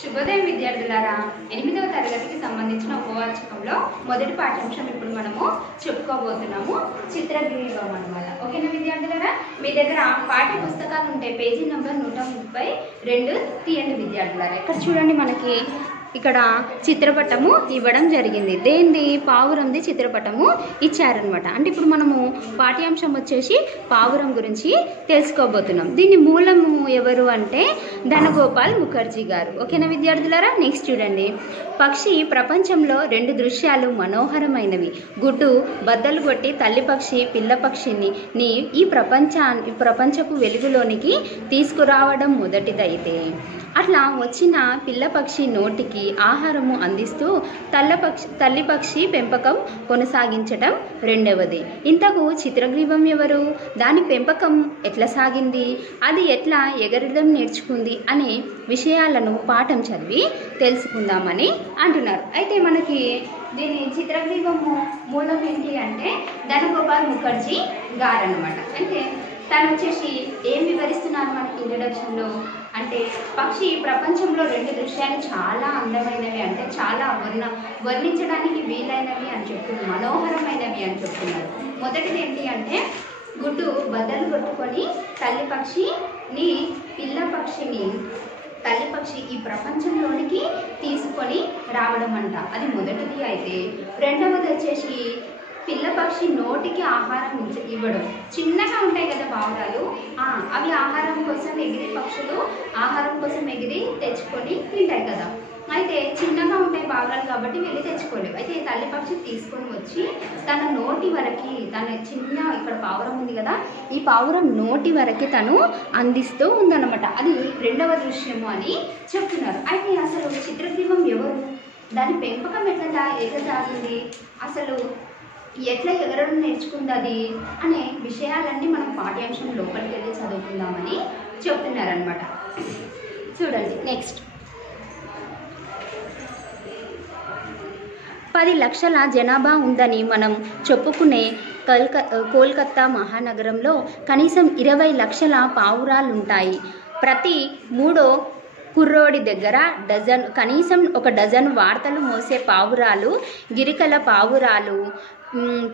శుభోదయం విద్యార్థులారా, 8వ తరగతికి సంబంధించిన ఉపవాచకంలో మొదటి పాఠ్యాంశం ఇప్పుడు మనము చెప్పుకోబోతున్నాము. చిత్రగ్రీవం అన్నమాట. ఓకేనా విద్యార్థులారా? మీ దగ్గర పాఠ్య పుస్తకాలు ఉంటే పేజీ నెంబర్ 132 తీయండి విద్యార్థులారా. ఇక్కడ చూడండి, మనకి ఇక్కడ చిత్రపటము ఇవ్వడం జరిగింది. దేనిది? పావురంది చిత్రపటము ఇచ్చారనమాట. అంటే ఇప్పుడు మనము పాఠ్యాంశం వచ్చేసి పావురం గురించి తెలుసుకోబోతున్నాం. దీని మూలము ఎవరు అంటే ధనగోపాల్ ముఖర్జీ గారు. ఓకేనా విద్యార్థులారా? నెక్స్ట్ చూడండి, పక్షి ప్రపంచంలో 2 దృశ్యాలు మనోహరమైనవి. గుడ్డు బద్దలు కొట్టి తల్లి పక్షి పిల్ల పక్షిని ఈ ప్రపంచపు వెలుగులోనికి తీసుకురావడం మొదటిదైతే, అట్లా వచ్చిన పిల్ల పక్షి నోటికి ఆహారము అందిస్తూ తల్లి పక్షి పెంపకం కొనసాగించటం రెండవది. ఇంతకు చిత్రగ్రీవం ఎవరు? దాని పెంపకం ఎట్లా సాగింది, అది ఎట్లా ఎగరడం నేర్చుకుంది అనే విషయాలను పాఠం చదివి తెలుసుకుందామని అంటున్నారు. అయితే మనకి దీని చిత్రగ్రీవము మూలం ఏంటి అంటే ధనగోపాల్ ముఖర్జీ గారు అన్నమాట. అయితే తను వచ్చేసి ఏం వివరిస్తున్నారు మనకి ఇంట్రడక్షన్లో అంటే, పక్షి ప్రపంచంలో 2 దృశ్యాలు చాలా అందమైనవి, అంటే చాలా వర్ణించడానికి వీలైనవి అని చెప్తున్నారు, మనోహరమైనవి అని చెప్తున్నారు. మొదటిది ఏంటి అంటే, గుడ్డు బద్దలు కొట్టుకొని తల్లి పక్షి ఈ ప్రపంచంలోనికి తీసుకొని రావడం అంట, అది మొదటిది. అయితే రెండవది వచ్చేసి పిల్ల పక్షి నోటికి ఆహారం ఇవ్వడం. చిన్నగా ఉంటాయి కదా పావురాలు, అవి ఆహారం కోసం ఎగిరి పక్షులు ఆహారం కోసం ఎగిరి తెచ్చుకొని తింటాయి కదా. అయితే చిన్నగా ఉంటాయి పావురాలు కాబట్టి వెళ్ళి తెచ్చుకోలేవు. అయితే తల్లి పక్షి తీసుకొని వచ్చి తన నోటి వరకు, తన చిన్న ఇక్కడ పావురం ఉంది కదా, ఈ పావురం నోటి వరకు తను అందిస్తూ ఉందన్నమాట. అది రెండవ దృశ్యము అని చెప్తున్నారు. అయితే అసలు చిత్రగ్రీవం ఎవరు, దాని పెంపకం ఎట్లా సాగింది, అసలు ఎట్లా ఎగరడం నేర్చుకుంది అది అనే విషయాలన్నీ మనం పాఠ్యాంశం లోపలికి వెళ్ళి చదువుకుందామని చెప్తున్నారనమాట. చూడండి నెక్స్ట్, 10 లక్షల జనాభా ఉందని మనం చెప్పుకునే కోల్కతా మహానగరంలో కనీసం 20 లక్షల పావురాలుంటాయి. ప్రతి 3వ కుర్రోడి దగ్గర కనీసం 1 డజన్ వార్తలు మోసే పావురాలు, గిరికల పావురాలు,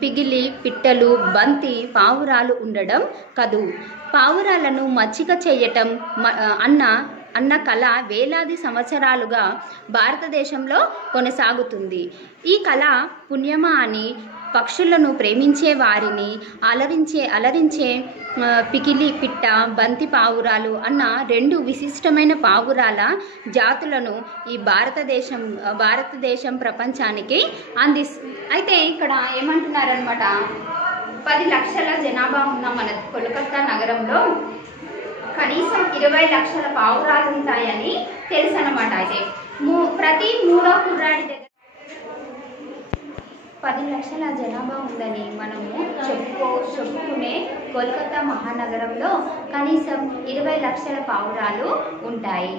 పిగిలి పిట్టలు, బంతి పావురాలు ఉండడం కదూ. పావురాలను మచ్చిక చేయటం అన్న కళ వేలాది సంవత్సరాలుగా భారతదేశంలో కొనసాగుతుంది. ఈ కళ పుణ్యమా అని పక్షులను ప్రేమించే వారిని అలరించే పికిలి పిట్ట, బంతి పావురాలు అన్న 2 విశిష్టమైన పావురాల జాతులను ఈ భారతదేశం ప్రపంచానికి అయితే ఇక్కడ ఏమంటున్నారనమాట, 10 లక్షల జనాభా ఉన్న మన కోల్కతా నగరంలో కనీసం 20 లక్షల పావురాలు ఉంటాయని తెలుసు అనమాట. అయితే ప్రతి 3వ కుర్రాడి దగ్గర 10 లక్షల జనాభా ఉందని మనము చెప్పుకునే కోల్కతా మహానగరంలో కనీసం 20 లక్షల పావురాలు ఉంటాయి.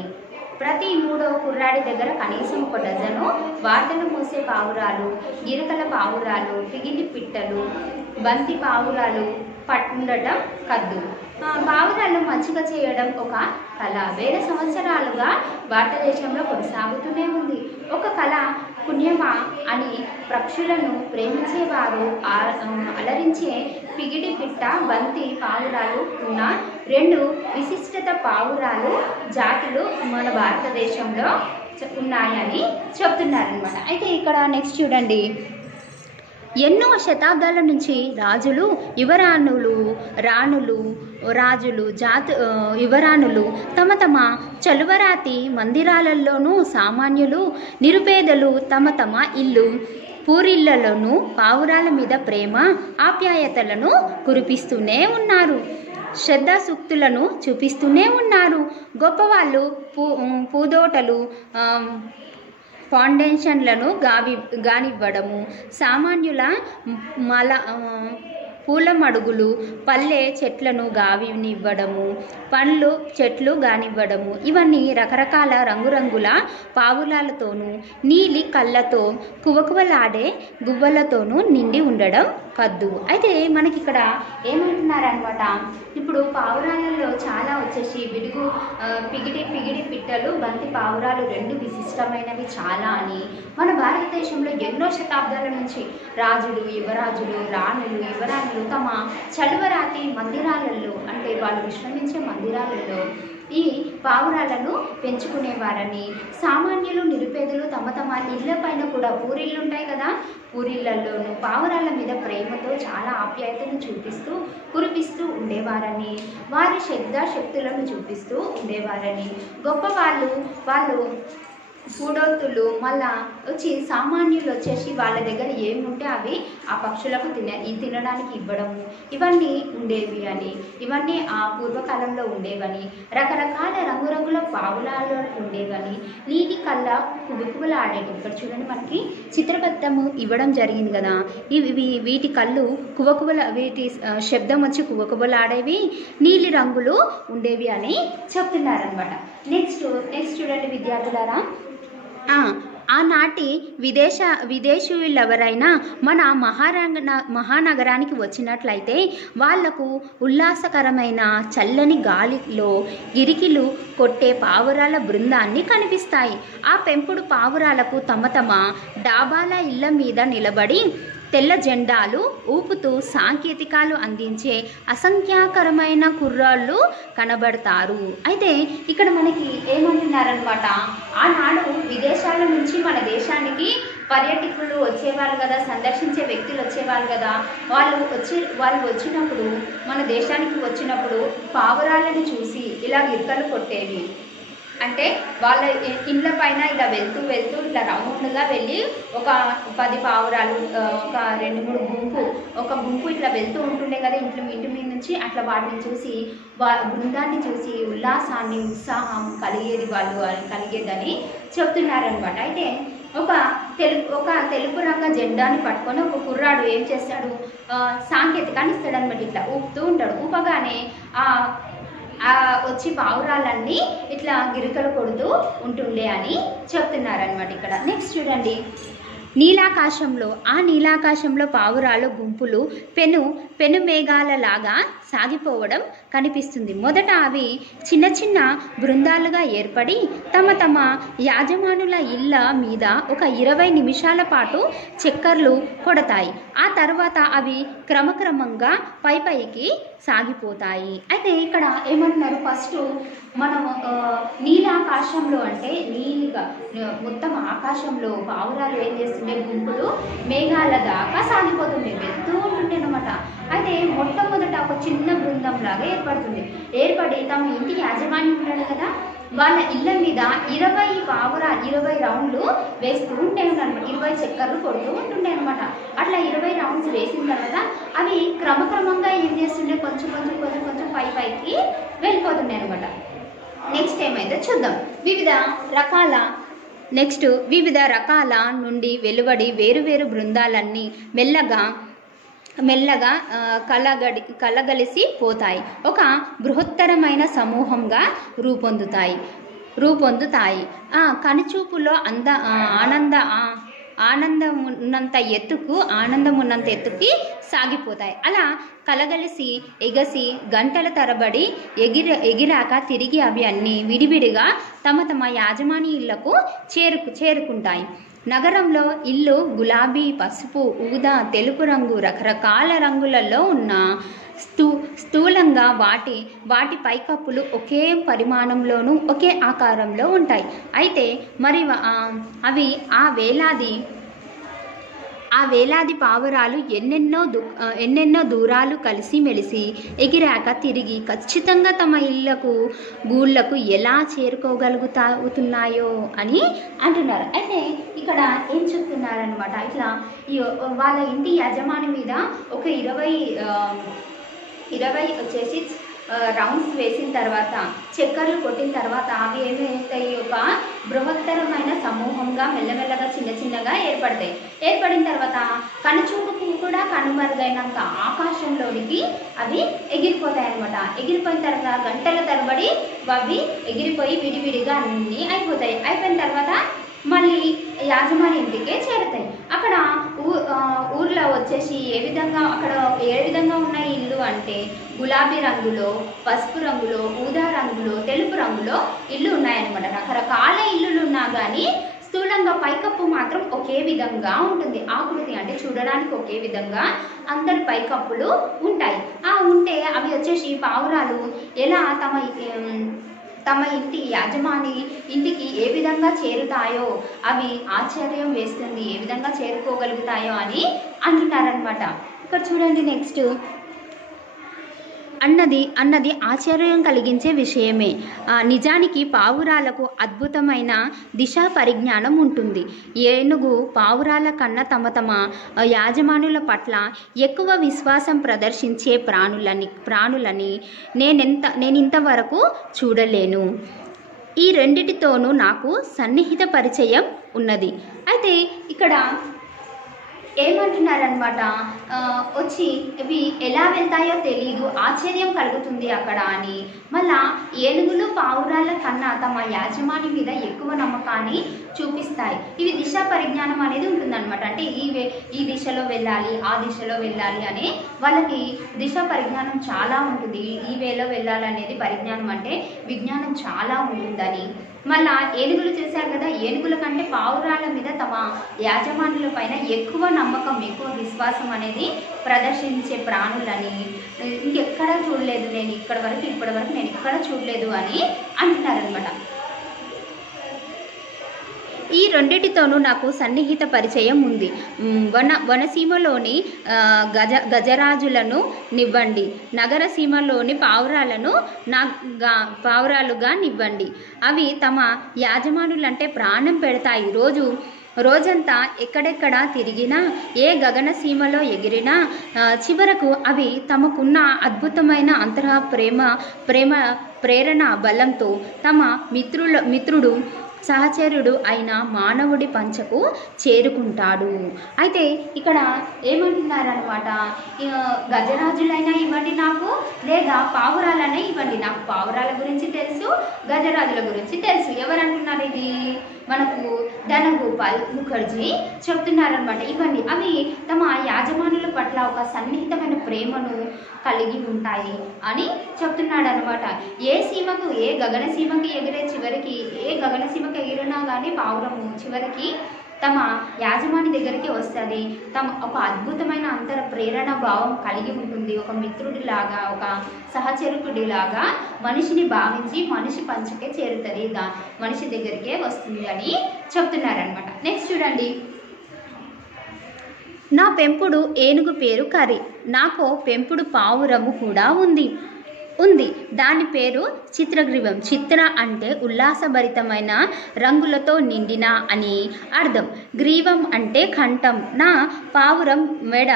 ప్రతి 3వ కుర్రాడి దగ్గర కనీసం 1 డజను వార్తలు మోసే పావురాలు, గిరికల పావురాలు, పిగిలి పిట్టలు, బంతి పావురాలు ఉండటం కద్దు. పావురాలను మచ్చిక చేయడం ఒక కళ వేల సంవత్సరాలుగా భారతదేశంలో కొనసాగుతూనే ఉంది. ఒక కళ పుణ్యమా అని పక్షులను ప్రేమించేవారు అలరించే పిగిడి పిట్ట, బంతి పావురాలు ఉన్న 2 విశిష్టత పావురాలు జాతులు మన భారతదేశంలో ఉన్నాయని చెప్తున్నారనమాట. అయితే ఇక్కడ నెక్స్ట్ చూడండి, ఎన్నో శతాబ్దాల నుంచి రాజులు, యువరాణులు తమ చలువరాతి మందిరాలలోనూ, సామాన్యులు నిరుపేదలు తమ ఇల్లు పూరిళ్లలోనూ పావురాల మీద ప్రేమ ఆప్యాయతలను కురిపిస్తూనే ఉన్నారు. శ్రద్ధాసూక్తులను చూపిస్తూనే ఉన్నారు. గొప్పవాళ్ళు పూదోటలు, ఫౌండేషన్లను గానివ్వడము, సామాన్యుల పూల మడుగులు, పల్లె చెట్లను గావినివ్వడము, పండ్లు చెట్లు గానివ్వడము, ఇవన్నీ రకరకాల రంగురంగుల పావురాలతోనూ నీలి కళ్ళతో కువకువలాడే గువ్వలతోనూ నిండి ఉండడం కద్దు. అయితే మనకి ఇక్కడ ఏమంటున్నారనమాట, ఇప్పుడు పావురాలలో చాలా వచ్చేసి విడుగు పిగిడి పిట్టలు, బంతి పావురాలు రెండు విశిష్టమైనవి చాలా అని మన భారతదేశంలో ఎన్నో శతాబ్దాల నుంచి రాజులు, యువరాజులు, రాణులు, యువరాణులు తమ చలువరాతి మందిరాలలో, అంటే వాళ్ళు విశ్రమించే మందిరాలలో ఈ పావురాలను పెంచుకునేవారని, సామాన్యులు, నిరుపేదలు తమ తమ ఇళ్ళ పైన కూడా పూరిళ్ళు ఉంటాయి కదా, పూరిళ్లలోనూ పావురాల మీద ప్రేమతో చాలా ఆప్యాయతను కురిపిస్తూ ఉండేవారని, వారి శక్తులను చూపిస్తూ ఉండేవారని, గొప్పవాళ్ళు వాళ్ళు పూడోతులు మళ్ళా వచ్చి సామాన్యులు వచ్చేసి వాళ్ళ దగ్గర ఏముంటే అవి ఆ పక్షులకు తినడానికి ఇవ్వడము, ఇవన్నీ ఉండేవి అని, ఇవన్నీ ఆ పూర్వకాలంలో ఉండేవని, రకరకాల రంగురంగుల పావులాలు ఉండేవని, నీటి కళ్ళ కుబుకుబలాడేవి. ఇక్కడ చూడండి మనకి చిత్రపటము ఇవ్వడం జరిగింది కదా, వీటి కళ్ళు వీటి శబ్దం వచ్చి కుబకుబలాడేవి, నీలి రంగులు ఉండేవి అని చెప్తున్నారనమాట. నెక్స్ట్ చూడండి విద్యార్థులారా, ఆనాటి విదేశీయులెవరైనా మన మహానగరానికి వచ్చినట్లయితే వాళ్లకు ఉల్లాసకరమైన చల్లని గాలిలో గిరికిలు కొట్టే పావురాల బృందాన్ని కనిపిస్తాయి. ఆ పెంపుడు పావురాలకు తమ డాబాల ఇళ్ల మీద నిలబడి తెల్ల జెండాలు ఊపుతూ సాంకేతికాలు అందించే అసంఖ్యాకరమైన కుర్రాళ్ళు కనబడతారు. అయితే ఇక్కడ మనకి ఏమంటున్నారనమాట, ఆనాడు విదేశాల నుంచి మన దేశానికి పర్యాటకులు వచ్చేవాళ్ళు కదా, సందర్శించే వ్యక్తులు వచ్చేవాళ్ళు కదా, వాళ్ళు వచ్చినప్పుడు మన దేశానికి వచ్చినప్పుడు పావురాలను చూసి ఇలా గిరికలు కొట్టేవి. అంటే వాళ్ళ ఇండ్ల పైన ఇలా వెళ్తూ ఇట్లా రౌండ్గా వెళ్ళి ఒక 10 పావురాలు, ఒక 2-3 గుంపు ఇట్లా వెళ్తూ ఉంటుండే కదా ఇంటి మీద నుంచి, అట్లా వాటిని చూసి బృందాన్ని చూసి ఉత్సాహం కలిగేదని చెప్తున్నారనమాట. అయితే ఒక తెలుపు రంగ జెండాని పట్టుకొని ఒక కుర్రాడు ఏం చేస్తాడు, సాంకేతికాన్ని ఇస్తాడనమాట, ఇట్లా ఊపుతూ ఉంటాడు. ఊపగానే వచ్చి పావురాలన్నీ ఇట్లా గిరికలు కొడుతూ ఉంటుండే అని చెప్తున్నారనమాట ఇక్కడ. నెక్స్ట్ చూడండి, నీలాకాశంలో పావురాలు గుంపులు పెను మేఘాలలాగా సాగిపోవడం కనిపిస్తుంది. మొదట అవి చిన్న బృందాలుగా ఏర్పడి తమ యాజమానుల ఇళ్ళ మీద ఒక 20 నిమిషాల పాటు చక్కర్లు కొడతాయి. ఆ తర్వాత అవి క్రమక్రమంగా పైకి సాగిపోతాయి. అయితే ఇక్కడ ఏమంటున్నారు, ఫస్ట్ మనం నీలాకాశంలో అంటే నీలిగా మొత్తం ఆకాశంలో పావురాలు ఏం చేస్తుండే, గుంపులు మేఘాల దాకా సాగిపోతుండే, వెళ్తూ ఉంటుండే అనమాట. అయితే మొట్టమొదట ఒక చిన్న బృందం లాగా ఏర్పడి తమ ఇంటి యాజమాన్యం ఉంటాడు కదా, వాళ్ళ ఇళ్ళ మీద 20 రౌండ్లు వేస్తూ ఉంటాయి అనమాట, 20 చక్కర్లు కొడుతూ ఉంటుండే అనమాట. అట్లా 20 రౌండ్స్ వేసిన తర్వాత అవి క్రమక్రమంగా ఏం చేస్తుండే, కొంచెం పైకి వెళ్ళిపోతుండే అనమాట. నెక్స్ట్ ఏమైతే చూద్దాం. వివిధ రకాల నుండి వెలువడి వేరు బృందాలన్నీ మెల్లగా కలగలిసి పోతాయి, ఒక బృహత్తరమైన సమూహంగా రూపొందుతాయి. కనుచూపులో ఆనందమున్నంత ఎత్తుకి సాగిపోతాయి. అలా కలగలిసి ఎగసి గంటల తరబడి ఎగిరాక తిరిగి అవి అన్నీ విడివిడిగా తమ యాజమాని ఇళ్లకు చేరుకుంటాయి. నగరంలో ఇల్లు గులాబీ, పసుపు, ఊదా, తెలుపు రంగు రకరకాల రంగులలో ఉన్న స్థూలంగా వాటి పైకప్పులు ఒకే పరిమాణంలోనూ ఒకే ఆకారంలో ఉంటాయి. అయితే మరి అవి ఆ వేలాది పావురాలు ఎన్నెన్నో దూరాలు కలిసిమెలిసి ఎగిరాక తిరిగి ఖచ్చితంగా తమ గూళ్ళకు ఎలా చేరుకోగలుగుతున్నాయో అని అంటున్నారు. అయితే ఇక్కడ ఏం చెప్తున్నారనమాట, ఇట్లా వాళ్ళ ఇంటి యజమాని మీద ఒక 20 వచ్చేసి రౌండ్స్ వేసిన తర్వాత, చక్కర్లు కొట్టిన తర్వాత అవి ఏమవుతాయి, ఒక బృహత్తరమైన సమూహంగా మెల్లమెల్లగా చిన్నగా ఏర్పడిన తర్వాత కనుచూపుకు కూడా కనుమరుగైనంత ఆకాశంలోనికి అవి ఎగిరిపోతాయి అనమాట. ఎగిరిపోయిన తర్వాత గంటల తరబడి అవి ఎగిరిపోయి విడివిడిగా అన్నీ అయిపోతాయి. అయిపోయిన తర్వాత మళ్ళీ యాజమాని ఇంటికే చేరుతాయి. అక్కడ ఊర్లో వచ్చేసి అక్కడ ఏ విధంగా ఉన్న ఇల్లు అంటే గులాబీ రంగులో, పసుపు రంగులో, ఊదా రంగులో, తెలుపు రంగులో ఇల్లు ఉన్నాయన్నమాట. రకరకాల ఇల్లులు ఉన్నా కానీ స్థూలంగా పైకప్పు మాత్రం ఒకే విధంగా ఉంటుంది. ఆకృతి అంటే చూడడానికి ఒకే విధంగా అందరి పైకప్పులు ఉంటాయి. ఉంటే అవి వచ్చేసి పావురాలు ఎలా తమ ఇంటి యాజమాని ఇంటికి ఏ విధంగా చేరుతాయో అవి ఆశ్చర్యం వేస్తుంది, ఏ విధంగా చేరుకోగలుగుతాయో అని అంటున్నారనమాట. ఇక్కడ చూడండి నెక్స్ట్ అన్నది ఆశ్చర్యం కలిగించే విషయమే. నిజానికి పావురాలకు అద్భుతమైన దిశా పరిజ్ఞానం ఉంటుంది. ఏనుగు పావురాల కన్నా తమ యాజమానుల పట్ల ఎక్కువ విశ్వాసం ప్రదర్శించే ప్రాణులని నేనింతవరకు చూడలేను. ఈ రెండిటితోనూ నాకు సన్నిహిత పరిచయం ఉన్నది. అయితే ఇక్కడ ఏమంటున్నారనమాట, వచ్చి ఇవి ఎలా వెళ్తాయో తెలియదు, ఆశ్చర్యం కలుగుతుంది అక్కడ అని. మళ్ళా ఏనుగులు పావురాల కన్నా తమ యాజమాని మీద ఎక్కువ నమ్మకాన్ని చూపిస్తాయి. ఇవి దిశా పరిజ్ఞానం అనేది ఉంటుందన్నమాట. అంటే ఈ దిశలో వెళ్ళాలి, ఆ దిశలో వెళ్ళాలి అని వాళ్ళకి దిశా పరిజ్ఞానం చాలా ఉంటుంది. ఈ వేలో వెళ్ళాలనేది పరిజ్ఞానం అంటే విజ్ఞానం చాలా ఉంటుందని. మళ్ళా ఏనుగులు చూశారు కదా, ఏనుగుల కంటే పావురాల మీద తమ యాజమానుల పైన ఎక్కువ నమ్మకం, ఎక్కువ విశ్వాసం అనేది ప్రదర్శించే ప్రాణులని ఇంకెక్కడా చూడలేదు నేను, ఇప్పటి వరకు నేను ఎక్కడ చూడలేదు అని అంటున్నారనమాట. ఈ రెండిటితోనూ నాకు సన్నిహిత పరిచయం ఉంది. వనసీమలోని గజరాజులను నివ్వండి, నగర సీమలోని పావురాలుగా నివ్వండి. అవి తమ యాజమానులంటే ప్రాణం పెడతాయి. రోజంతా ఎక్కడెక్కడ తిరిగినా, ఏ గగనసీమలో ఎగిరినా చివరకు అవి తమకున్న అద్భుతమైన ప్రేరణ బలంతో తమ మిత్రుడు సహచరుడు అయిన మానవుడి పంచకు చేరుకుంటాడు. అయితే ఇక్కడ ఏమంటున్నారనమాట, గజరాజులైనా ఇవ్వండి నాకు, లేదా పావురాలైనా ఇవ్వండి నాకు. పావురాల గురించి తెలుసు, గజరాజుల గురించి తెలుసు. ఎవరు అంటున్నారు ఇది? మనకు ధనగోపాల్ ముఖర్జీ చెప్తున్నారనమాట. ఇవన్నీ అవి తమ యాజమానుల పట్ల ఒక సన్నిహితమైన ప్రేమను కలిగి ఉంటాయి అని చెప్తున్నాడు అనమాట. ఏ గగనసీమకి ఎగిరినా కానీ పావురము చివరికి తమ యాజమాని దగ్గరికి వస్తుంది. ఒక అద్భుతమైన అంతర ప్రేరణ భావం కలిగి ఉంటుంది. ఒక మిత్రుడిలాగా, ఒక సహచరుకుడిలాగా మనిషిని భావించి మనిషి పంచకే చేరుతుంది, మనిషి దగ్గరికే వస్తుంది అని చెప్తున్నారనమాట. నెక్స్ట్ చూడండి, నా పెంపుడు ఏనుగు పేరు కరి. నాకు పెంపుడు పావురము కూడా ఉంది. దాని పేరు చిత్రగ్రీవం. చిత్ర అంటే ఉల్లాసభరితమైన, రంగులతో నిండిన అని అర్థం. గ్రీవం అంటే కంఠం. నా పావురం మెడ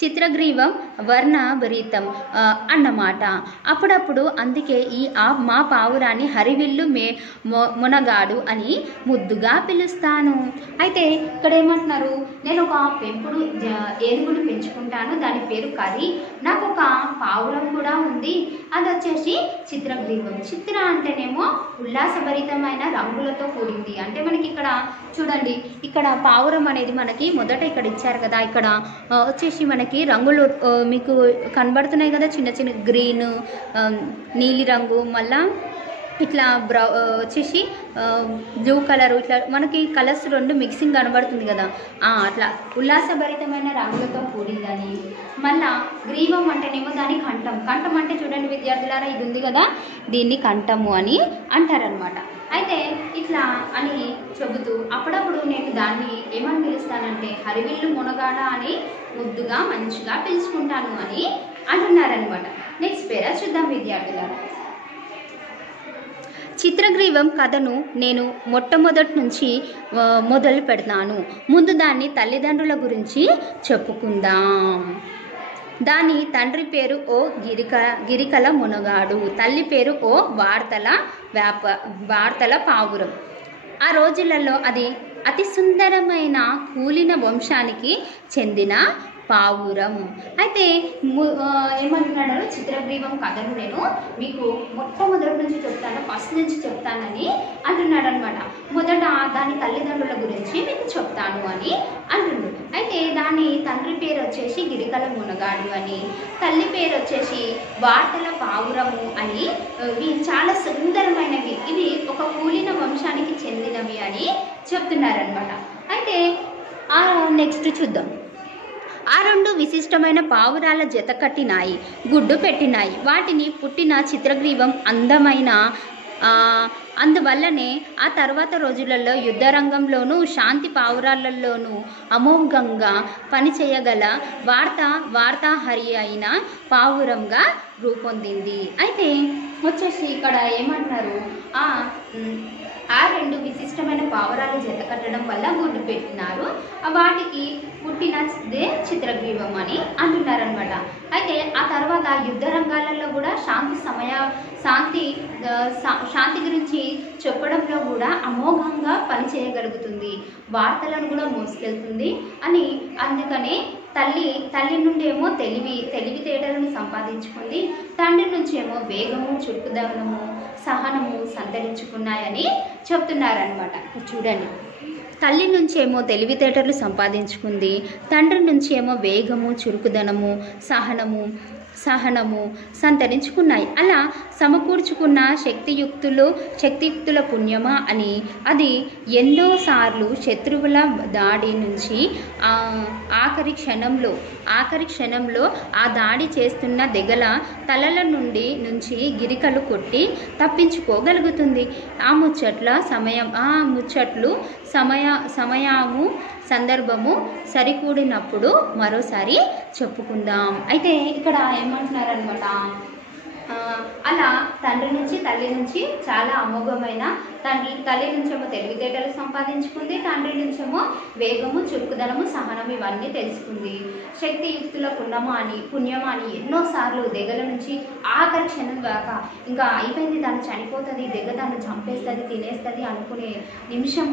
చిత్రగ్రీవం వర్ణభరితం అన్నమాట. అప్పుడప్పుడు అందుకే మా పావురాన్ని హరివిల్లు మునగాడు అని ముద్దుగా పిలుస్తాను. అయితే ఇక్కడ ఏమంటున్నారు, నేను ఒక పెంపుడు ఏనుగును పెంచుకుంటాను, దాని పేరు కరి. నాకు ఒక పావురం కూడా ఉంది, అది వచ్చేసి చిత్రగ్రీవం. చిత్ర అంటేనేమో ఉల్లాసభరితమైన, రంగులతో కూడింది. అంటే మనకి ఇక్కడ చూడండి, ఇక్కడ పావురం అనేది మనకి మొదట ఇక్కడ ఇచ్చారు కదా, ఇక్కడ వచ్చేసి మనకి రంగులు మీకు కనబడుతున్నాయి కదా, చిన్న చిన్న గ్రీన్, నీలి రంగు, మళ్ళా ఇట్లా వచ్చేసి బ్లూ కలర్, ఇట్లా మనకి కలర్స్ రెండు మిక్సింగ్ కనబడుతుంది కదా, అట్లా ఉల్లాసభరితమైన రంగులతో కూడిందని. మళ్ళా గ్రీవం అంటేనేమో దాని కంఠం అంటే చూడండి విద్యార్థులారా, ఇది ఉంది కదా, దీన్ని కంఠము అని అంటారనమాట. అయితే ఇట్లా అని చెబుతూ అప్పుడప్పుడు నేను దాన్ని ఏమని పిలుస్తానంటే హరివిల్లు మునగాడ అని ముద్దుగా మంచిగా పిలుచుకుంటాను అని అంటున్నారనమాట. నెక్స్ట్ పేరా చూద్దాం విద్యార్థులారా. చిత్రగ్రీవం కథను నేను మొట్టమొదటి నుంచి మొదలు పెడతాను. ముందు దాని తల్లిదండ్రుల గురించి చెప్పుకుందాం. దాని తండ్రి పేరు ఓ గిరికల మునగాడు, తల్లి పేరు ఓ వార్తల పావురం. ఆ రోజులలో అది అతి సుందరమైన కూలిన వంశానికి చెందిన పావురం. అయితే ఏమంటున్నాడు, చిత్రగ్రీవం కథను నేను మీకు మొట్టమొదటి నుంచి చెప్తాను, ఫస్ట్ నుంచి చెప్తానని అంటున్నాడు అనమాట. మొదట దాని తల్లిదండ్రుల గురించి మీకు చెప్తాను అని అంటుండు. అయితే దాని తండ్రి పేరు వచ్చేసి గిరికల మునగాడు అని, తల్లి పేరు వచ్చేసి వార్తల పావురము అని. ఇవి చాలా సుందరమైనవి, ఇవి ఒక కూలిన వంశానికి చెందినవి అని చెప్తున్నారనమాట. అయితే నెక్స్ట్ చూద్దాం. ఆ రెండు విశిష్టమైన పావురాల జత కట్టినాయి, గుడ్డు పెట్టినాయి. వాటిని పుట్టిన చిత్రగ్రీవం అందమైన, అందువల్లనే ఆ తర్వాత రోజులలో యుద్ధరంగంలోనూ శాంతి పావురాలలోనూ అమోఘంగా పనిచేయగల వార్తాహరి అయిన పావురంగా రూపొందింది. అయితే వచ్చేసి ఇక్కడ ఏమంటున్నారు, ఆ రెండు విశిష్టమైన పావురాలు జత కట్టడం వల్ల గుడ్డు పెట్టినారు, వాటికి పుట్టినదే చిత్రగ్రీవం అని అంటున్నారనమాట. అయితే ఆ తర్వాత యుద్ధ రంగాలలో కూడా శాంతి గురించి చెప్పడంలో కూడా అమోఘంగా పనిచేయగలుగుతుంది, వార్తలను కూడా మోసుకెళ్తుంది అని. అందుకనే తల్లి నుండి ఏమో తెలివితేటలను సంపాదించుకుంది, తండ్రి నుంచి ఏమో వేగము, చురుకుదనము, సహనము సంతరించుకున్నాయని చెప్తున్నారనమాట. చూడండి, తల్లి నుంచి ఏమో తెలివితేటలు సంపాదించుకుంది, తండ్రి నుంచి ఏమో వేగము, చురుకుదనము, సహనము సంతరించుకున్నాయి. అలా సమకూర్చుకున్న శక్తియుక్తుల పుణ్యమా అని. అది ఎన్నోసార్లు శత్రువుల దాడి నుంచి ఆఖరి క్షణంలో ఆ దాడి చేస్తున్న దెగల తలల నుంచి గిరికలు కొట్టి తప్పించుకోగలుగుతుంది. ఆ ముచ్చట్లు సమయము సందర్భము సరికూడినప్పుడు మరోసారి చెప్పుకుందాం. అయితే ఇక్కడ ఏమంటున్నారనమాట, అలా తల్లి నుంచి చాలా అమోఘమైన, తల్లి నుంచేమో తెలివితేటలు సంపాదించుకుంది, తండ్రి నుంచేమో వేగము, చురుకుదనము, సహనం ఇవన్నీ తెలుసుకుంది. శక్తియుక్తుల పుణ్యమా అని ఎన్నోసార్లు దెగల నుంచి ఆఖరి క్షణం దాకా ఇంకా అయిపోయింది, దాన్ని చనిపోతుంది, దెగ దాన్ని చంపేస్తుంది, తినేస్తుంది అనుకునే నిమిషం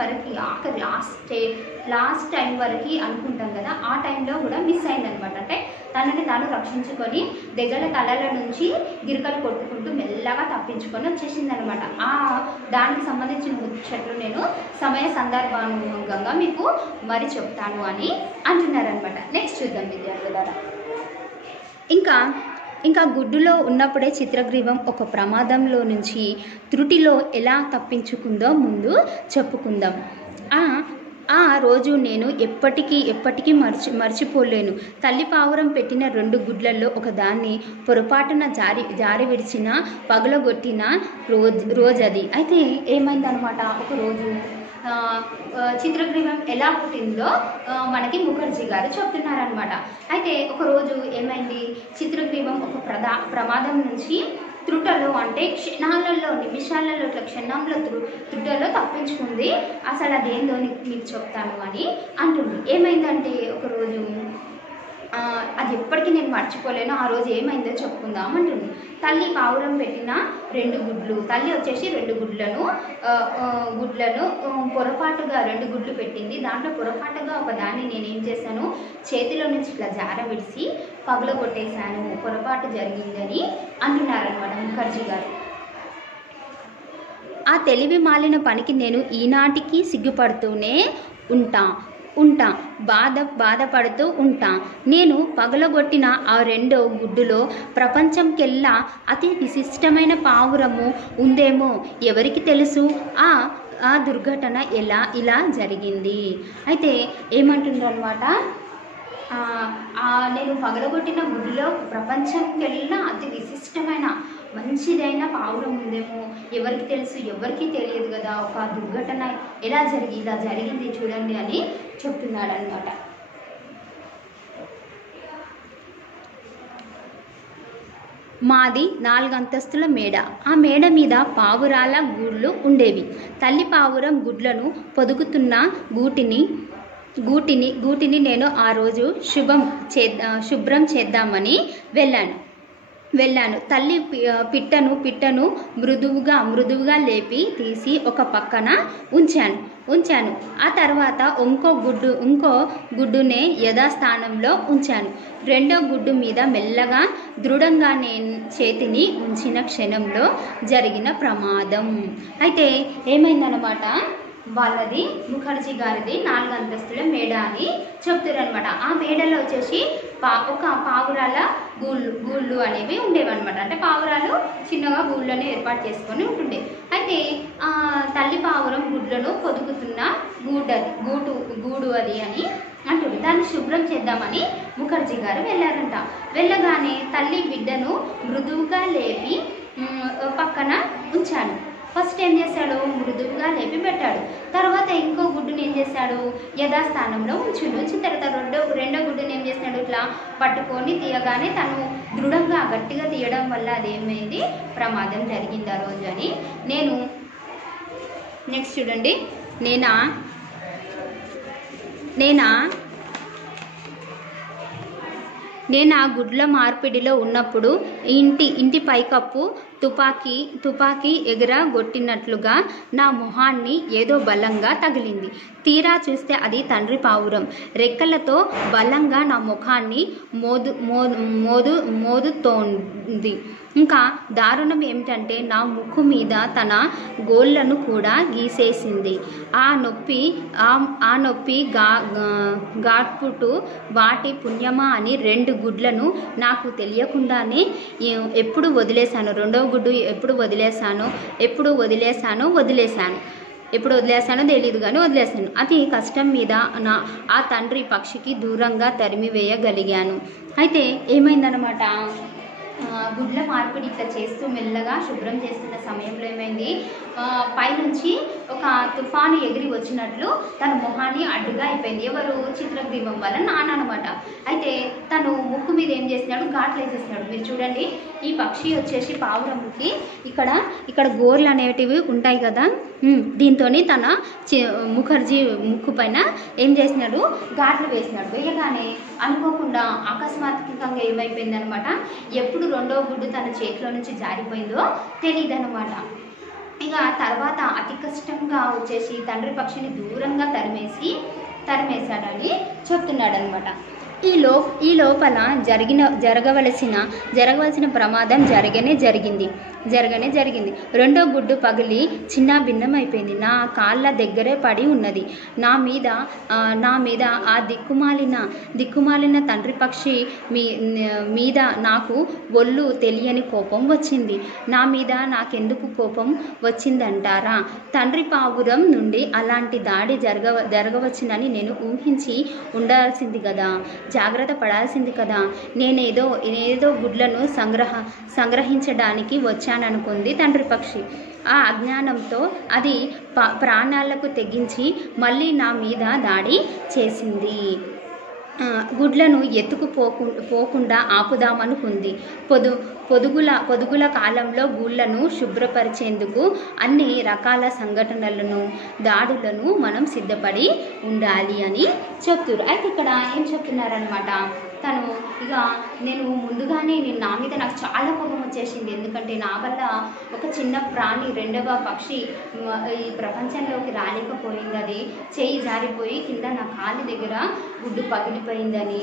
వరకు ఆఖరి లాస్ట్ టైం వరకు అనుకుంటాం కదా, ఆ టైంలో కూడా మిస్ అయిందనమాట. అంటే తనని తాను రక్షించుకొని దెగల తలల నుంచి గిరికలు కొట్టుకుంటూ మెల్లగా తప్పించుకొని వచ్చేసింది అనమాట. దానికి సంబంధించిన ముచ్చట్లు నేను సమయ సందర్భానుగుణంగా మీకు మరి చెప్తాను అని అంటున్నారనమాట. నెక్స్ట్ చూద్దాం విద్యార్థులారా. ఇంకా గుడ్డులో ఉన్నప్పుడే చిత్రగ్రీవం ఒక ప్రమాదంలో నుంచి త్రుటిలో ఎలా తప్పించుకుందో ముందు చెప్పుకుందాం. ఆ రోజు నేను ఎప్పటికీ మర్చిపోలేను. తల్లి పావురం పెట్టిన 2 గుడ్లలో ఒకదాన్ని పొరపాటున జారి విడిచిన పగలగొట్టిన రోజది. అయితే ఏమైందనమాట, ఒకరోజు చిత్రగ్రీవం ఎలా పుట్టిందో మనకి ముఖర్జీ గారు చెప్తున్నారనమాట. అయితే ఒకరోజు ఏమైంది, చిత్రగ్రీవం ఒక ప్రమాదం నుంచి త్రుటలో, అంటే క్షణాలలో, నిమిషాలలో, క్షణంలో త్రుటలో తప్పించుకుంది. అసలు అదేందో నీకు చెప్తాను అని అంటుంది. ఏమైందంటే ఒకరోజు, అది ఎప్పటికీ నేను మర్చిపోలేను, ఆ రోజు ఏమైందో చెప్పుకుందాం అంటుంది. తల్లి పావురం పెట్టిన 2 గుడ్లు, తల్లి వచ్చేసి 2 గుడ్లను పొరపాటుగా 2 గుడ్లు పెట్టింది. దాంట్లో పొరపాటుగా ఒక దాన్ని నేనేం చేశాను, చేతిలో నుంచి ఇట్లా జార విడిచి పగలగొట్టేశాను, పొరపాటు జరిగిందని అంటున్నారనమాట ముఖర్జీ గారు. ఆ తెలివి మాలిన పనికి నేను ఈనాటికి సిగ్గుపడుతూనే ఉంటా, బాధపడుతూ ఉంటా. నేను పగలగొట్టిన ఆ 2వ గుడ్డులో ప్రపంచంకెల్లా అతి విశిష్టమైన పావురము ఉందేమో, ఎవరికి తెలుసు ఆ దుర్ఘటన ఇలా జరిగింది. అయితే ఏమంటుందన్నమాట, నేను పగలగొట్టిన గుడిలో ప్రపంచంకెల్లా అతి విశిష్టమైన మంచిదైన పావురం ఉందేమో, ఎవరికి తెలుసు, ఎవరికి తెలియదు కదా, ఒక దుర్ఘటన ఇలా జరిగింది చూడండి అని చెప్తున్నాడు అనమాట. మాది 4 అంతస్తుల మేడ. ఆ మేడ మీద పావురాల గూళ్ళు ఉండేవి. తల్లి పావురం గుడ్లను పొదుగుతున్న గూటిని నేను ఆ రోజు శుభ్రం చేద్దామని వెళ్ళాను. వెళ్ళాను. తల్లి పిట్టను మృదువుగా లేపి తీసి ఒక పక్కన ఉంచాను. ఆ తర్వాత ఇంకో గుడ్డునే యథాస్థానంలో ఉంచాను. రెండో గుడ్డు మీద మెల్లగా దృఢంగా నేను చేతిని ఉంచిన క్షణంలో జరిగిన ప్రమాదం. అయితే ఏమైందనమాట, వాళ్ళది ముఖర్జీ గారిది 4 అంతస్తుల మేడ అని చెప్తారు అనమాట. ఆ మేడలో వచ్చేసి ఒక పావురాల గూళ్ళు అనేవి ఉండేవన్నమాట. అంటే పావురాలు చిన్నగా గూళ్ళని ఏర్పాటు చేసుకొని ఉంటుండే. అయితే తల్లి పావురం గుడ్లను పొదుగుతున్న గూడు అది అని అంటుంది. దాన్ని శుభ్రం చేద్దామని ముఖర్జీ గారు వెళ్ళారంట. వెళ్ళగానే తల్లి బిడ్డను మృదువుగా లేపి పక్కన ఉంచాను. ఫస్ట్ ఏం చేశాడు, మృదువుగా లేపి పెట్టాడు. తర్వాత ఇంకో గుడ్డుని ఏం చేశాడు, యథాస్థానంలో ఉంచిన తర్వాత రెండో గుడ్డుని ఏం చేసినాడు, ఇట్లా పట్టుకొని తీయగానే తను దృఢంగా గట్టిగా తీయడం వల్ల అదేమైంది, ప్రమాదం జరిగింది ఆ రోజు అని నేను. నెక్స్ట్ చూడండి, నేను ఆ గుడ్ల మార్పిడిలో ఉన్నప్పుడు ఇంటి పైకప్పు తుపాకీ ఎగరగొట్టినట్లుగా నా మొహాన్ని ఏదో బలంగా తగిలింది. తీరా చూస్తే అది తండ్రి పావురం రెక్కలతో బలంగా నా ముఖాన్ని మోదుతోంది. ఇంకా దారుణం ఏమిటంటే నా ముక్కు మీద తన గోళ్లను కూడా గీసేసింది. ఆ నొప్పి గాట్పుటు వాటి పుణ్యమా అని 2 గుడ్లను నాకు తెలియకుండానే ఎప్పుడు వదిలేశాను. రెండవ గుడ్డు ఎప్పుడు వదిలేశానో తెలియదు కానీ వదిలేశాను. అతి కష్టం మీద ఆ తండ్రి పక్షికి దూరంగా తరిమివేయగలిగాను. అయితే ఏమైందనమాట, గుడ్ల మార్పిడి ఇట్లా చేస్తూ మెల్లగా శుభ్రం చేస్తున్న సమయంలో ఏమైంది, పైనుంచి ఒక తుఫాను ఎగిరి వచ్చినట్లు తన మొహాన్ని అడ్డుగా అయిపోయింది. ఎవరు, చిత్రగ్రీవం వల్ల నాన్న అనమాట. అయితే తను ముక్కు మీద ఏం చేసినాడు, ఘాట్లు వేసేసినాడు. మీరు చూడండి, ఈ పక్షి వచ్చేసి పావురంకి ఇక్కడ గోర్లు అనేటివి ఉంటాయి కదా, దీంతో తన ముఖర్జీ ముక్కు పైన ఏం చేసినాడు, ఘాట్లు వేసినాడు. వేయగానే అనుకోకుండా అకస్మాత్తుకంగా ఏమైపోయింది అనమాట, ఎప్పుడు రెండో గుడ్డు తన చేతిలో నుంచి జారిపోయిందో తెలియదనమాట. ఇక తర్వాత అతి కష్టంగా వచ్చేసి తండ్రి పక్షిని దూరంగా తరిమేశాడని చెప్తున్నాడు అనమాట. ఈ లోపల జరగవలసిన ప్రమాదం జరగనే జరిగింది. రెండో గుడ్డు పగిలి చిన్న భిన్నమైపోయింది. నా కాళ్ళ దగ్గరే పడి ఉన్నది. నా మీద ఆ దిక్కుమాలిన తండ్రి పక్షి మీద నాకు ఒళ్ళు తెలియని కోపం వచ్చింది. నా మీద నాకెందుకు కోపం వచ్చిందంటారా? తండ్రి పావురం నుండి అలాంటి దాడి జరగవచ్చునని నేను ఊహించి ఉండాల్సింది కదా, జాగ్రత్త పడాల్సింది కదా. నేనేదో గుడ్లను సంగ్రహించడానికి వచ్చాననుకుంది తండ్రి పక్షి. ఆ అజ్ఞానంతో అది ప్రాణాలకు తెగించి మళ్ళీ నా మీద దాడి చేసింది. గుడ్లను ఎత్తుకుపోకుండా ఆపుదామనుకుంది. పొదుగుల కాలంలో గూళ్ళను శుభ్రపరిచేందుకు అన్ని రకాల సంఘటనలను, దాడులను మనం సిద్ధపడి ఉండాలి అని చెప్తున్నారు. అయితే ఇక్కడ ఏం చెప్తున్నారనమాట, తను ఇక ముందుగానే నా మీద నాకు చాలా కోపం వచ్చేసింది. ఎందుకంటే నా వల్ల ఒక చిన్న ప్రాణి, రెండవ పక్షి ఈ ప్రపంచంలోకి రాలేకపోయింది. అది చేయి జారిపోయి కింద నా కాలి దగ్గర గుడ్డు పగిలిపోయిందని.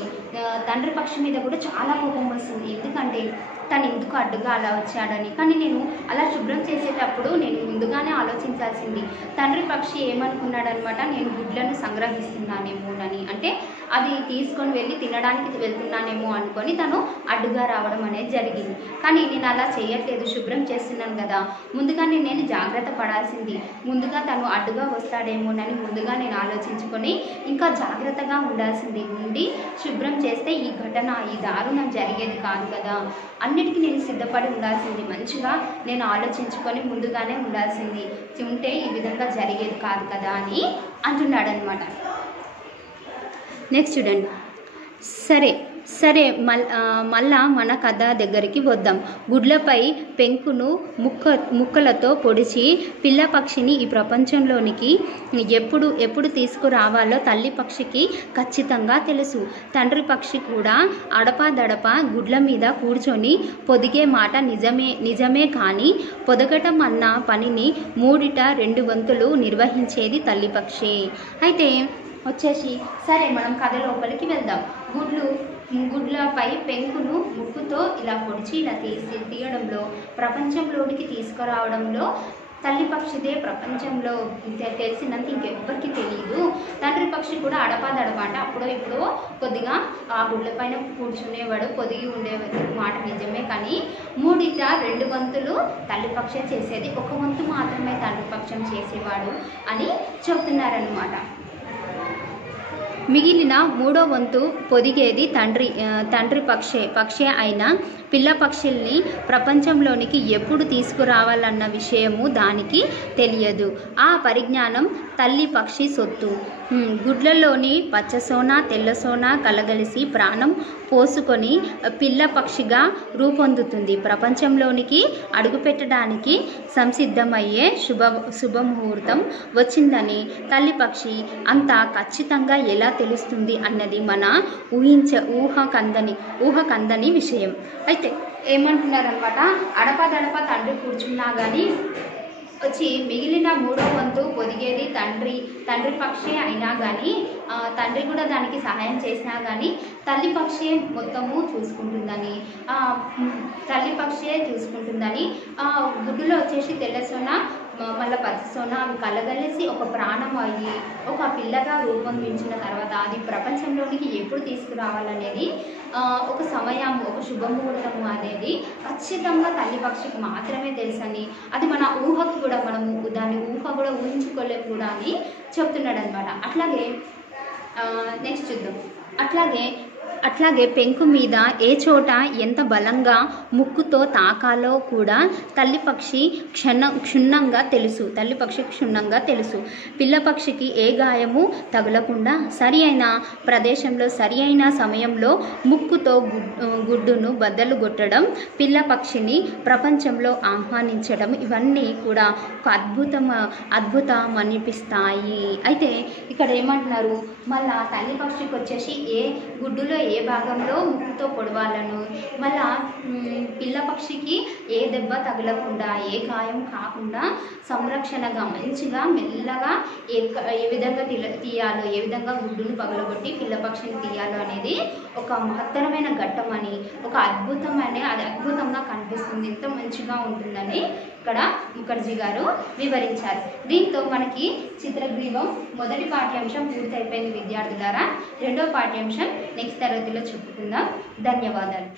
తండ్రి పక్షి మీద కూడా చాలా కోపం వస్తుంది. ఎందుకంటే తను ఎందుకు అడ్డుగా అలా వచ్చాడని. కానీ నేను అలా శుభ్రం చేసేటప్పుడు నేను ముందుగానే ఆలోచించాల్సింది. తండ్రి పక్షి ఏమనుకున్నాడనమాట, నేను గుడ్లను సంగ్రహిస్తున్నానేమోనని, అంటే అది తీసుకొని వెళ్ళి తినడానికి వెళ్తున్నానేమో అనుకొని తను అడ్డుగా రావడం అనేది జరిగింది. కానీ నేను అలా చేయట్లేదు, శుభ్రం చేస్తున్నాను కదా. ముందుగానే నేను జాగ్రత్త పడాల్సింది. ముందుగా తను అడ్డుగా వస్తాడేమోనని ముందుగా నేను ఆలోచించుకొని ఇంకా జాగ్రత్తగా ఉండాల్సింది. ఉండి శుభ్రం చేస్తే ఈ దారుణం జరిగేది కాదు కదా. అన్నిటికీ నేను సిద్ధపడి ఉండాల్సింది. మంచిగా నేను ఆలోచించుకొని ముందుగానే ఉండాల్సింది. ఉంటే ఈ విధంగా జరిగేది కాదు కదా అని అంటున్నాడు అనమాట. నెక్స్ట్ చూడండి. సరే, సరే మళ్ళా మన కథ దగ్గరికి వద్దాం. గుడ్లపై పెంకును ముక్కలతో పొడిచి పిల్ల పక్షిని ఈ ప్రపంచంలోనికి ఎప్పుడు తీసుకురావాలో తల్లి పక్షికి ఖచ్చితంగా తెలుసు. తండ్రి పక్షి కూడా అడపాదడప గుడ్ల మీద కూర్చొని పొదిగే మాట నిజమే కానీ పొదగటం అన్న పనిని 2 వంతులు నిర్వహించేది తల్లి పక్షి. అయితే వచ్చేసి సరే మనం కథ లోపలికి వెళ్దాం. గుడ్లపై పెంకును ముక్కుతో ఇలా పొడిచి ఇలా తీయడంలో ప్రపంచంలోనికి తీసుకురావడంలో తల్లి పక్షిదే ప్రపంచంలో తెలిసినంత ఇంకెవ్వరికి తెలియదు. తండ్రి పక్షి కూడా అడపాదడప అంటే అప్పుడో ఇప్పుడు కొద్దిగా ఆ గుడ్ల పైన కూర్చునేవాడు, పొదిగి ఉండేవాడు మాట నిజమే కానీ 2 వంతులు తల్లి పక్షం చేసేది, 1 వంతు మాత్రమే తండ్రి పక్షం చేసేవాడు అని చెప్తున్నారనమాట. మిగిలిన 3వ వంతు పొదిగేది తండ్రి పక్షే అయినా పిల్ల పక్షుల్ని ప్రపంచంలోనికి ఎప్పుడు తీసుకురావాలన్న విషయము దానికి తెలియదు. ఆ పరిజ్ఞానం తల్లి పక్షి సొత్తు. గుడ్లలోని పచ్చసోన తెల్లసోన కలగలిసి ప్రాణం పోసుకొని పిల్ల పక్షిగా రూపొందుతుంది. ప్రపంచంలోనికి అడుగుపెట్టడానికి సంసిద్ధమయ్యే శుభముహూర్తం వచ్చిందని తల్లి పక్షి అంత ఖచ్చితంగా ఎలా తెలుస్తుంది అన్నది మన ఊహకందని విషయం. అయితే ఏమంటున్నారనమాట, అడపదడప తండ్రి కూర్చున్నా కానీ వచ్చి మిగిలిన 3వ వంతు పొదిగేది తండ్రి పక్షి అయినా కానీ తండ్రి కూడా దానికి సహాయం చేసినా కానీ తల్లి పక్షి మొత్తము చూసుకుంటుందని గుడ్డులో వచ్చేసి తెల్లసోన మళ్ళీ పచ్చసోన అవి కలగలిసి ఒక ప్రాణం అయ్యి ఒక పిల్లగా రూపొందించిన తర్వాత అది ప్రపంచంలోనికి ఎప్పుడు తీసుకురావాలనేది ఒక సమయం, ఒక శుభముహూర్తము అనేది ఖచ్చితంగా తల్లి పక్షికి మాత్రమే తెలుసని, అది మన ఊహకు కూడా మనము దాన్ని కూడా ఊహించుకోలేము కూడా అని చెప్తున్నాడు అనమాట. అట్లాగే నెక్స్ట్ చూద్దాం. అట్లాగే పెంకు మీద ఏ చోట ఎంత బలంగా ముక్కుతో తాకాలో కూడా తల్లి పక్షి క్షుణ్ణంగా తెలుసు. పిల్ల పక్షికి ఏ గాయము తగలకుండా సరి అయిన ప్రదేశంలో సరి అయిన సమయంలో ముక్కుతో గుడ్డును బద్దలు కొట్టడం, పిల్ల పక్షిని ప్రపంచంలో ఆహ్వానించడం ఇవన్నీ కూడా ఒక అద్భుతం అనిపిస్తాయి. అయితే ఇక్కడ ఏమంటున్నారు, మళ్ళా తల్లి పక్షికి వచ్చేసి ఏ గుడ్డులో ఏ భాగంలో ముక్కుతో పొడవాలను, మళ్ళా పిల్ల పక్షికి ఏ దెబ్బ తగలకుండా ఏ గాయం కాకుండా సంరక్షణగా మంచిగా మెల్లగా ఏ విధంగా తీయాలో, ఏ విధంగా గుడ్డును పగలగొట్టి పిల్ల పక్షిని తీయాలో అనేది ఒక మహత్తరమైన ఘట్టం అని, ఒక అది అద్భుతంగా కనిపిస్తుంది, ఎంత మంచిగా ఉంటుందని ఇక్కడ ముఖర్జీ గారు వివరించారు. దీంతో మనకి చిత్రగ్రీవం మొదటి పాఠ్యాంశం పూర్తయిపోయింది విద్యార్థులారా. 2వ పాఠ్యాంశం నెక్స్ట్ తరగతిలో చెప్పుకుందాం. ధన్యవాదాలు.